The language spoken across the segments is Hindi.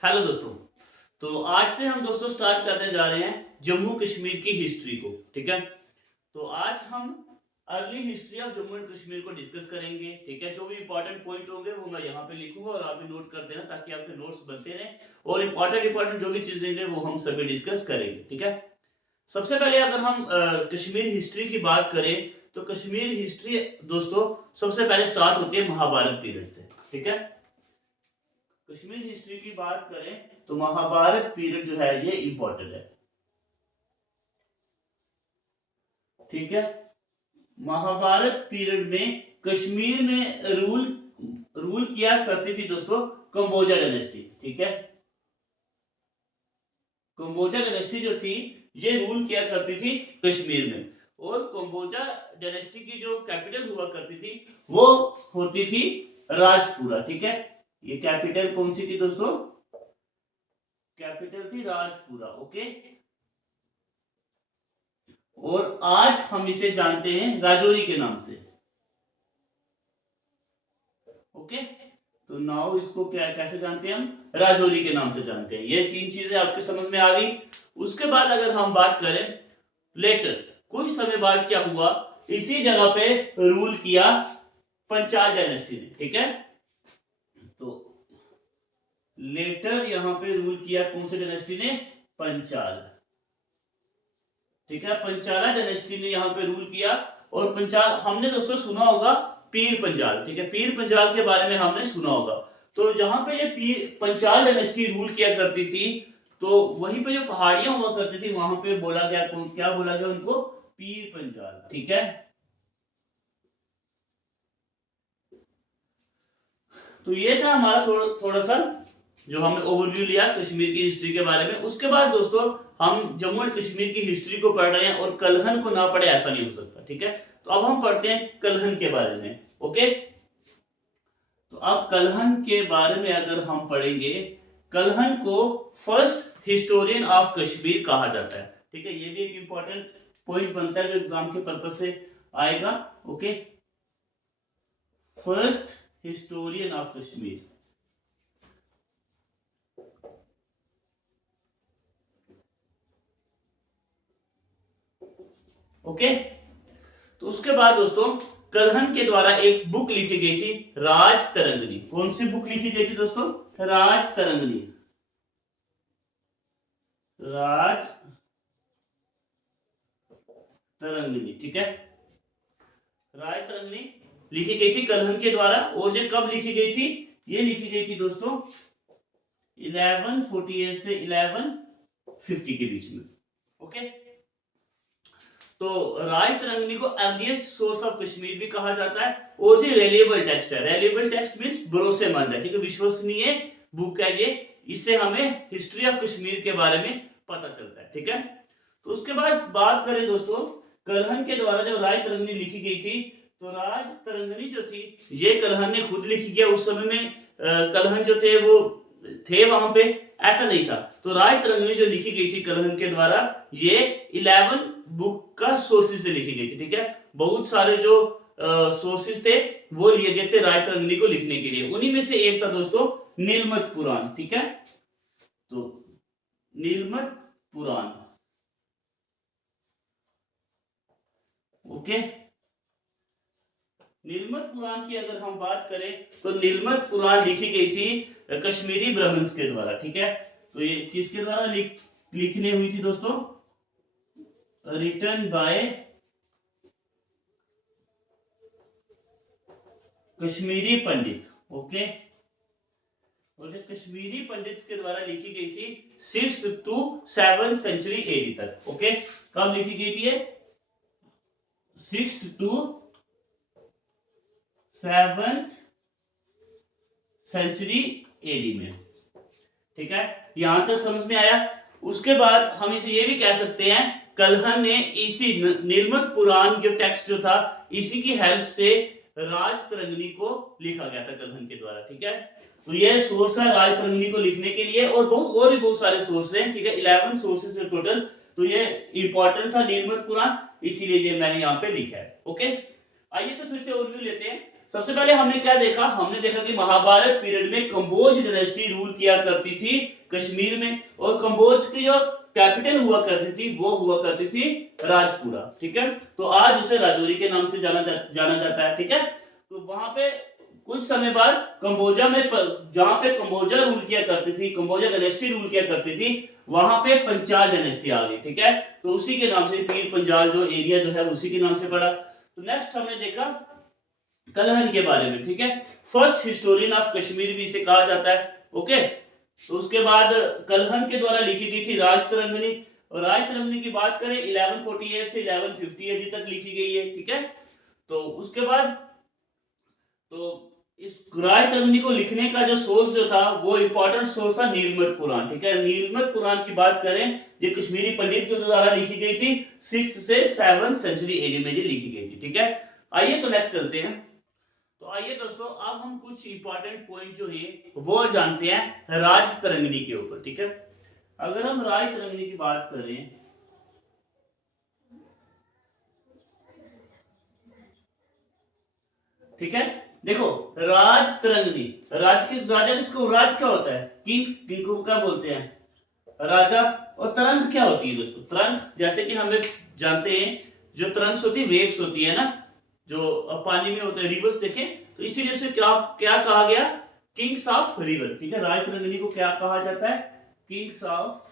हेलो दोस्तों। तो आज से हम दोस्तों स्टार्ट करने जा रहे हैं जम्मू कश्मीर की हिस्ट्री को। ठीक है, तो आज हम early history of Jammu and Kashmir को डिस्कस करेंगे। ठीक है, जो भी इंपॉर्टेंट पॉइंट होंगे वो मैं यहाँ पे लिखूंगा और आप भी नोट कर देना ताकि आपके नोट्स बनते रहें और इंपॉर्टेंट जो भी चीजें हैं वो हम सभी डिस्कस करेंगे। ठीक है, सबसे पहले अगर हम कश्मीर हिस्ट्री की बात करें तो कश्मीर हिस्ट्री दोस्तों सबसे पहले स्टार्ट होती है महाभारत पीरियड से। ठीक है, कश्मीर हिस्ट्री की बात करें तो महाभारत पीरियड जो है ये इंपॉर्टेंट है। ठीक है, महाभारत पीरियड में कश्मीर में रूल किया करती थी दोस्तों कंबोजा डायनेस्टी। ठीक है, कंबोजा डायनेस्टी जो थी ये रूल किया करती थी कश्मीर में और कंबोजा डायनेस्टी की जो कैपिटल हुआ करती थी वो होती थी राजपुरा। ठीक है, ये कैपिटल कौन सी थी दोस्तों? कैपिटल थी राजपुरा। ओके, और आज हम इसे जानते हैं राजौरी के नाम से। ओके, तो नाउ इसको क्या कैसे जानते हैं हम? राजौरी के नाम से जानते हैं। ये तीन चीजें आपके समझ में आ गई। उसके बाद अगर हम बात करें लेटर, कुछ समय बाद क्या हुआ, इसी जगह पे रूल किया पंचाल डायनेस्टी ने। ठीक है, तो लेटर यहां पे रूल किया कौन सी डायनेस्टी ने? पंचाल। ठीक है, पंचाला डायनेस्टी ने यहाँ पे रूल किया और पंचाल हमने दोस्तों सुना होगा पीर पंजाल। ठीक है, पीर पंजाल के बारे में हमने सुना होगा। तो जहां पे ये पीर पंचाल डायनेस्टी रूल किया करती थी तो वहीं पे जो पहाड़ियां हुआ करती थी वहां पे बोला गया क्या बोला गया उनको? पीर पंजाल। ठीक है, तो ये था हमारा थोड़ा सा जो हमने ओवरव्यू लिया कश्मीर की हिस्ट्री के बारे में। उसके बाद दोस्तों हम जम्मू एंड कश्मीर की हिस्ट्री को पढ़ रहे हैं और कलहन को ना पढ़े ऐसा नहीं हो सकता। ठीक है, तो अब हम पढ़ते हैं कलहन के बारे में। ओके, तो अब कलहन के बारे में अगर हम पढ़ेंगे, कलहन को फर्स्ट हिस्टोरियन ऑफ कश्मीर कहा जाता है। ठीक है, ये भी एक इंपॉर्टेंट पॉइंट बनता है जो एग्जाम के पर्पज से आएगा। Okay, first historian of Kashmir. Okay, तो उसके बाद दोस्तों कलहन के द्वारा एक बुक लिखी गई थी राज तरंगनी। कौन सी बुक लिखी गई थी दोस्तों? राज तरंगनी। राज तरंगनी। ठीक है, राज तरंगनी लिखी गई थी कलहन के द्वारा और ये कब लिखी गई थी? ये लिखी गई थी दोस्तों 1148 से 1150 के बीच में। ओके, तो राज तरंगनी को अर्लीस्ट सोर्स ऑफ कश्मीर भी कहा जाता है और ये रेलिएबल टेक्स्ट है। रेलिएबल टेक्स्ट मींस भरोसेमंद है। ठीक है, विश्वसनीय बुक है ये। इससे हमें हिस्ट्री ऑफ कश्मीर के बारे में पता चलता है। ठीक है, तो उसके बाद बात करें दोस्तों कलहन के द्वारा जब राज तरंगनी लिखी गई थी तो राज तरंगनी जो थी ये कलहन ने खुद लिखी गया। उस समय में कलहन जो थे वो थे वहां पे, ऐसा नहीं था। तो राज तरंगनी जो लिखी गई थी कलहन के द्वारा ये 11 बुक का सोर्सेज से लिखी गई थी। ठीक है, बहुत सारे जो सोर्सेज थे वो लिए गए थे राज तरंगनी को लिखने के लिए। उन्हीं में से एक था दोस्तों नीलमत पुराण। ठीक है, तो नीलमत पुराण। ओके, नीलमत पुराण की अगर हम बात करें तो नीलमत पुराण लिखी गई थी कश्मीरी ब्राह्मण्स के द्वारा। ठीक है, तो ये किसके द्वारा लिखने हुई थी दोस्तों? Written by Kashmiri Pandit. Okay, और जो कश्मीरी पंडित के द्वारा लिखी गई थी 6th to 7th century AD तक। ओके, कब लिखी गई थी ये? 6th to 7th century AD में। ठीक है, यहां तक समझ में आया। उसके बाद हम इसे ये भी कह सकते हैं कलहन ने इसी नीलमत पुराण के टेक्स्ट जो था इसी की हेल्प से राज तरंगनी को लिखा गया था कलहन के द्वारा। ठीक है, तो ये सोर्स है राज तरंगनी को लिखने के लिए और भी बहुत सारे सोर्स हैं। ठीक है, 11 सोर्सेज है टोटल। तो ये इंपॉर्टेंट था नीलमत पुराण, इसीलिए ये मैंने यहाँ पे लिखा है। ओके, आइए तो फिर से ओवरव्यू लेते हैं। सबसे पहले हमने क्या देखा, हमने देखा कि महाभारत पीरियड में कंबोज डायनेस्टी रूल किया करती थी कश्मीर में, और कंबोज की जो कैपिटल हुआ करती थी वो हुआ करती थी राजपुरा, ठीक है। तो आज उसे राजौरी के नाम से जाना जाता है, ठीक है। तो वहां पे कुछ समय बाद कंबोजा में जहां पे कंबोजा रूल किया करती थी, कंबोजा डायनेस्टी रूल किया करती थी, वहां पे पंचाल डायनेस्टी आ गई, ठीक है। तो उसी के नाम से पीर पंजाल जो एरिया जो है उसी के नाम से पड़ा। तो नेक्स्ट हमने देखा कलहन के बारे में, ठीक है। फर्स्ट हिस्टोरियन ऑफ कश्मीर भी इसे कहा जाता है, ओके। तो उसके बाद कलहन के द्वारा लिखी गई थी राजतरंगिणी, और राजतरंगिणी की बात करें 1148 से 1150 AD तक लिखी गई है, ठीक है। तो उसके बाद तो इस राजतरंगिणी को लिखने का जो सोर्स जो था वो इंपॉर्टेंट सोर्स था नीलमत पुराण, ठीक है। नीलमत पुराण की बात करें, ये कश्मीरी पंडित के द्वारा लिखी गई थी 6th से 7th सेंचुरी AD में ये लिखी गई थी, ठीक है। आइए तो नेक्स्ट चलते हैं। तो आइए दोस्तों, अब हम कुछ इंपॉर्टेंट पॉइंट जो है वो जानते हैं राजतरंगिणी के ऊपर, ठीक है। अगर हम राजतरंगिणी की बात करें, ठीक है, देखो राजतरंगिणी, राज के राजा किसको, राज क्या होता है, किंग, किंग को क्या बोलते हैं राजा। और तरंग क्या होती है दोस्तों, तरंग जैसे कि हम जानते हैं जो तरंग्स होती है वेव्स होती है ना, जो पानी में होते हैं रिवर्स, देखें तो इसीलिए से क्या क्या कहा गया, किंग्स ऑफ रिवर, ठीक है। राजतरंगिणी को क्या कहा जाता है, किंग ऑफ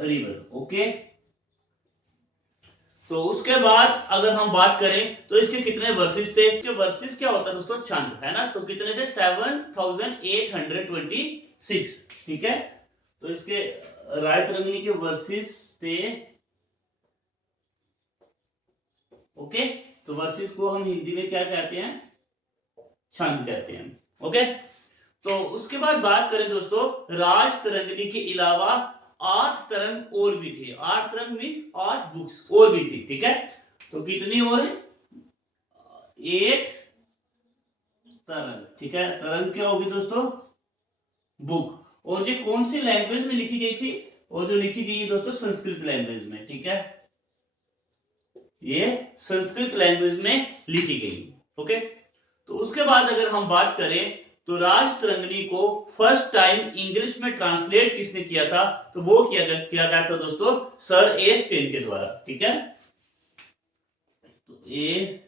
रिवर, ओके। तो उसके बाद अगर हम बात करें तो इसके कितने वर्सेस थे, जो वर्सेस क्या होता है दोस्तों, छंद है ना, तो कितने थे 7826, ठीक है। तो इसके राजतरंगिणी के वर्सेस थे, ओके। तो वर्सेस को हम हिंदी में क्या कहते हैं, छंद कहते हैं, ओके। तो उसके बाद बात करें दोस्तों, राजतरंगिणी के अलावा 8 तरंग और भी थे, 8 तरंग मींस 8 बुक्स और भी थी, ठीक है। तो कितनी और, 8 तरंग, ठीक है। तरंग क्या होगी दोस्तों, बुक। और ये कौन सी लैंग्वेज में लिखी गई थी, और जो लिखी गई है दोस्तों संस्कृत लैंग्वेज में, ठीक है। ये संस्कृत लैंग्वेज में लिखी गई, ओके। तो उसके बाद अगर हम बात करें तो राजतरंगिणी को फर्स्ट टाइम इंग्लिश में ट्रांसलेट किसने किया था, तो वो किया गया था दोस्तों सर ए स्टेन के द्वारा, ठीक है। तो ए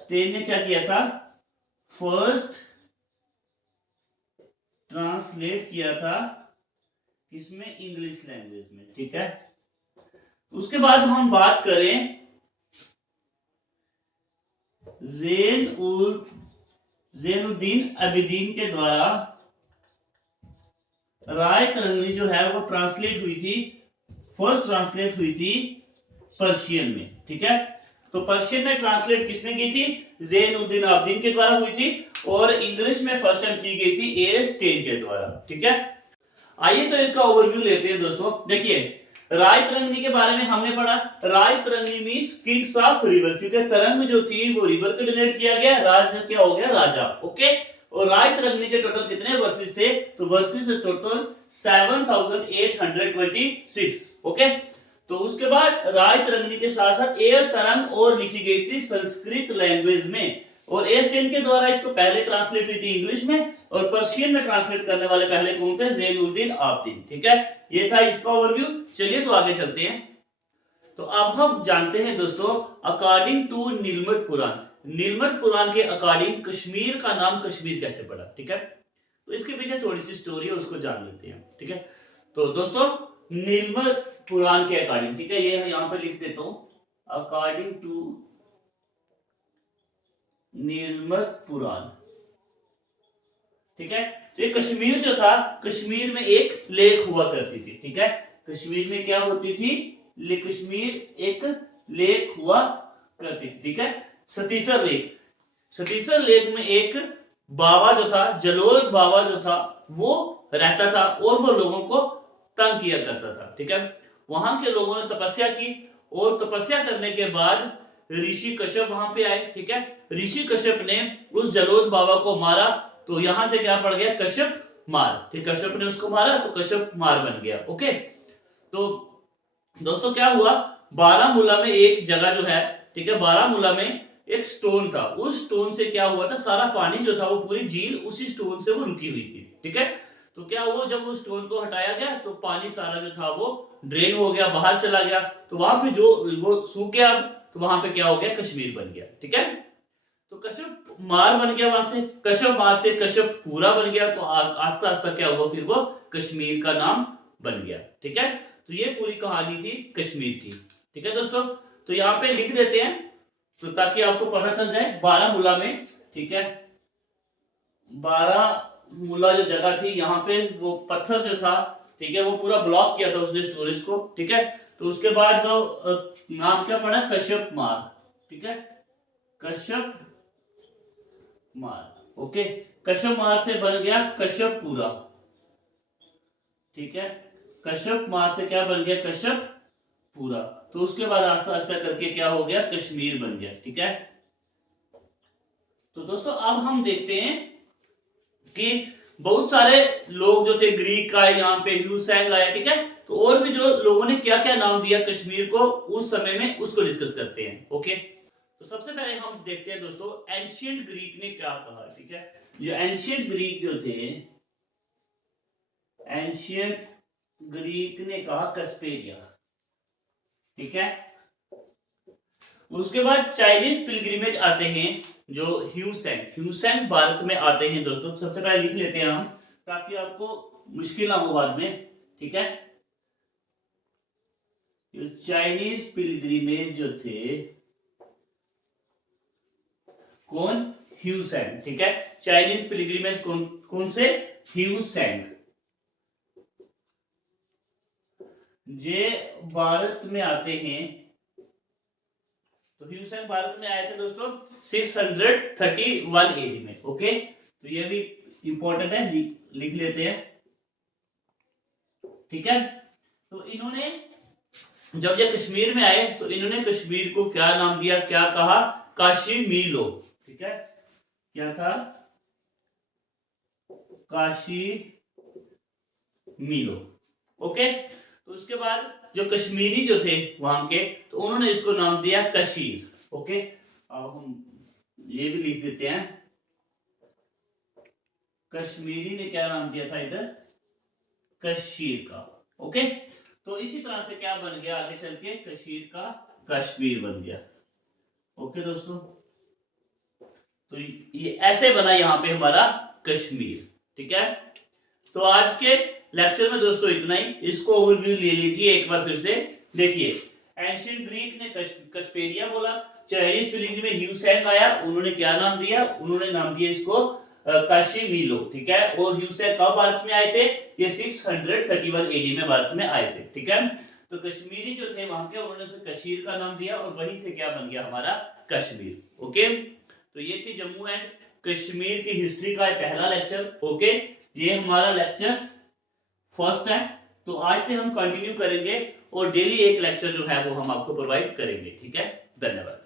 स्टेन ने क्या किया था, फर्स्ट ट्रांसलेट किया था किसमें, इंग्लिश लैंग्वेज में, ठीक है। उसके बाद हम बात करें ज़ैनुद्दीन आबिदीन के द्वारा राजतरंगिणी जो है वो ट्रांसलेट हुई थी, फर्स्ट ट्रांसलेट हुई थी पर्शियन में, ठीक है। तो पर्शियन में ट्रांसलेट किसने की थी, ज़ैनुद्दीन आबिदीन के द्वारा हुई थी, और इंग्लिश में फर्स्ट टाइम की गई थी ए स्टेन के द्वारा, ठीक है। आइए तो इसका ओवरव्यू लेते हैं दोस्तों। देखिए राजतरंगिणी के बारे में हमने पढ़ा, Rajatarangini means Kings of river, क्योंकि तरंग जो थी वो रिवर को डोनेट किया गया, राज क्या हो गया, राजा, ओके। और राजतरंगिणी के टोटल कितने वर्सेस थे, तो वर्सेस टोटल 7826, ओके। तो उसके बाद राजतरंगिणी के साथ साथ 8 तरंग और लिखी गई थी संस्कृत लैंग्वेज में, और ए स्टेन के द्वारा इसको पहले ट्रांसलेट हुई थी इंग्लिश में, और पर्शियन में ट्रांसलेट करने वाले पहले कौन थे, ज़ैनुद्दीन आबिदीन, ठीक है। ये था इसका ओवरव्यू। चलिए तो आगे चलते हैं। तो अब हम जानते हैं दोस्तों, अकॉर्डिंग टू नीलमत पुराण, नीलमत पुराण के अकॉर्डिंग कश्मीर का नाम कश्मीर कैसे पड़ा, ठीक है। तो इसके पीछे थोड़ी सी स्टोरी है, उसको जान लेते हैं, ठीक है। तो दोस्तों नीलमत पुराण के अकॉर्डिंग, ठीक है, ये यहां पर लिख देता हूं, अकॉर्डिंग टू नीलमत पुराण, ठीक है। तो ये कश्मीर जो था, कश्मीर में एक लेक हुआ करती थी, ठीक है। कश्मीर में क्या होती थी, कश्मीर एक लेक हुआ करती थी, ठीक है, सतीसर लेक। सतीसर लेक में एक बाबा जो था, जलोद बाबा जो था, वो रहता था और वो लोगों को तंग किया करता था, ठीक है। वहां के लोगों ने तपस्या की, और तपस्या करने के बाद ऋषि कश्यप वहां पे आए, ठीक है। ऋषि कश्यप ने उस जलोद बाबा को मारा, तो यहां से क्या पड़ गया, कश्यप मार, ठीक। कश्यप ने उसको मारा तो कश्यप मार बन गया, ओके। तो दोस्तों क्या हुआ, बारामूला में एक जगह जो है, ठीक है, बारामूला में एक स्टोन था, उस स्टोन से क्या हुआ था, सारा पानी जो था वो पूरी झील उसी स्टोन से वो रुकी हुई थी। ठीक है, तो क्या हुआ, जब वो स्टोन को हटाया गया तो पानी सारा जो था वो ड्रेन हो गया, बाहर चला गया, तो वहां पे जो वो सूख गया, तो वहां पे क्या हो गया, कश्मीर बन गया। ठीक है, तो कश्यप मार बन गया, वहां से कश्यप मार से कश्यपपुरा बन गया, तो आस्ता आस्ता क्या हुआ, फिर वो कश्मीर का नाम बन गया। ठीक है, तो ये पूरी कहानी थी कश्मीर की। ठीक है दोस्तों, तो यहाँ पे लिख देते हैं तो ताकि आपको पता चल जाए, बारामूला में, ठीक है, बारामूला जो जगह थी, यहाँ पे वो पत्थर जो था, ठीक है, वो पूरा ब्लॉक किया था उसने स्टोरेज को। ठीक है, तो उसके बाद जो नाम क्या पड़ा, कश्यप मार। ठीक है, कश्यप मार। ओके, कश्यप मार से बन गया कश्यपपुरा। ठीक है, कश्यप मार से क्या बन गया, कश्यपपुरा। तो उसके बाद आस्ता आस्ता करके क्या हो गया, कश्मीर बन गया। ठीक है, तो दोस्तों अब हम देखते हैं कि बहुत सारे लोग जो थे, ग्रीक का यहाँ पे ह्यूसेंग आया। ठीक है, तो और भी जो लोगों ने क्या क्या नाम दिया कश्मीर को उस समय में, उसको डिस्कस करते हैं। ओके, तो सबसे पहले हम देखते हैं दोस्तों, एंशियंट ग्रीक ने क्या कहा। ठीक है, जो एंशियंट ग्रीक जो थे, एंशियंट ग्रीक ने कहा कस्पेरिया। ठीक है, उसके बाद चाइनीज पिलग्रिमेज आते हैं, जो ह्यूसेंग, ह्यूसेंग भारत में आते हैं दोस्तों। सबसे पहले लिख लेते हैं हम, ताकि आपको मुश्किल ना हो बाद में। ठीक है, जो चाइनीज पिलग्रिमेज जो थे, कौन, ह्यूसेंग। ठीक है, चाइनीज पिलग्रिमेज कौन कौन से, ह्यूसेंग, जे भारत में आते हैं। तो ह्यूसेंग भारत में आए थे दोस्तों 631 एडी में। ओके, तो ये भी इंपॉर्टेंट है, लिख लेते हैं। ठीक है, तो इन्होंने जब ये कश्मीर में आए तो इन्होंने कश्मीर को क्या नाम दिया, क्या कहा, काशीमीलो। ठीक है, क्या था, काशीमीलो। ओके, तो उसके बाद जो कश्मीरी जो थे वहां के, तो उन्होंने इसको नाम दिया कशीर। ओके, अब हम ये भी लिख देते हैं, कश्मीरी ने क्या नाम दिया था इधर, कशीर का। ओके, तो इसी तरह से क्या बन गया, आगे चल के कशीर का कश्मीर बन गया। ओके दोस्तों, तो ये ऐसे बना यहाँ पे हमारा कश्मीर। ठीक है, तो आज के लेक्चर में दोस्तों इतना ही, इसको ओवरव्यू ले लीजिए एक बार फिर से। देखिए, एंशियंट ग्रीक ने कस्पेरिया बोला, चाइनीज पिलग्रिम में ह्यूसेंग आया, उन्होंने क्या नाम दिया, उन्होंने नाम दिया इसको काशीमीलो। ठीक है, और ह्यूसेंग कब भारत में आए थे, ये 631 एडी में भारत में आए थे। ठीक है, तो कश्मीरी जो थे वहां के, उन्होंने उसे कशीर का नाम दिया, और वहीं से क्या बन गया हमारा कश्मीर। ओके, तो ये थी जम्मू एंड कश्मीर की हिस्ट्री का पहला लेक्चर। ओके, ये हमारा लेक्चर फर्स्ट है, तो आज से हम कंटिन्यू करेंगे और डेली एक लेक्चर जो है वो हम आपको प्रोवाइड करेंगे। ठीक है, धन्यवाद।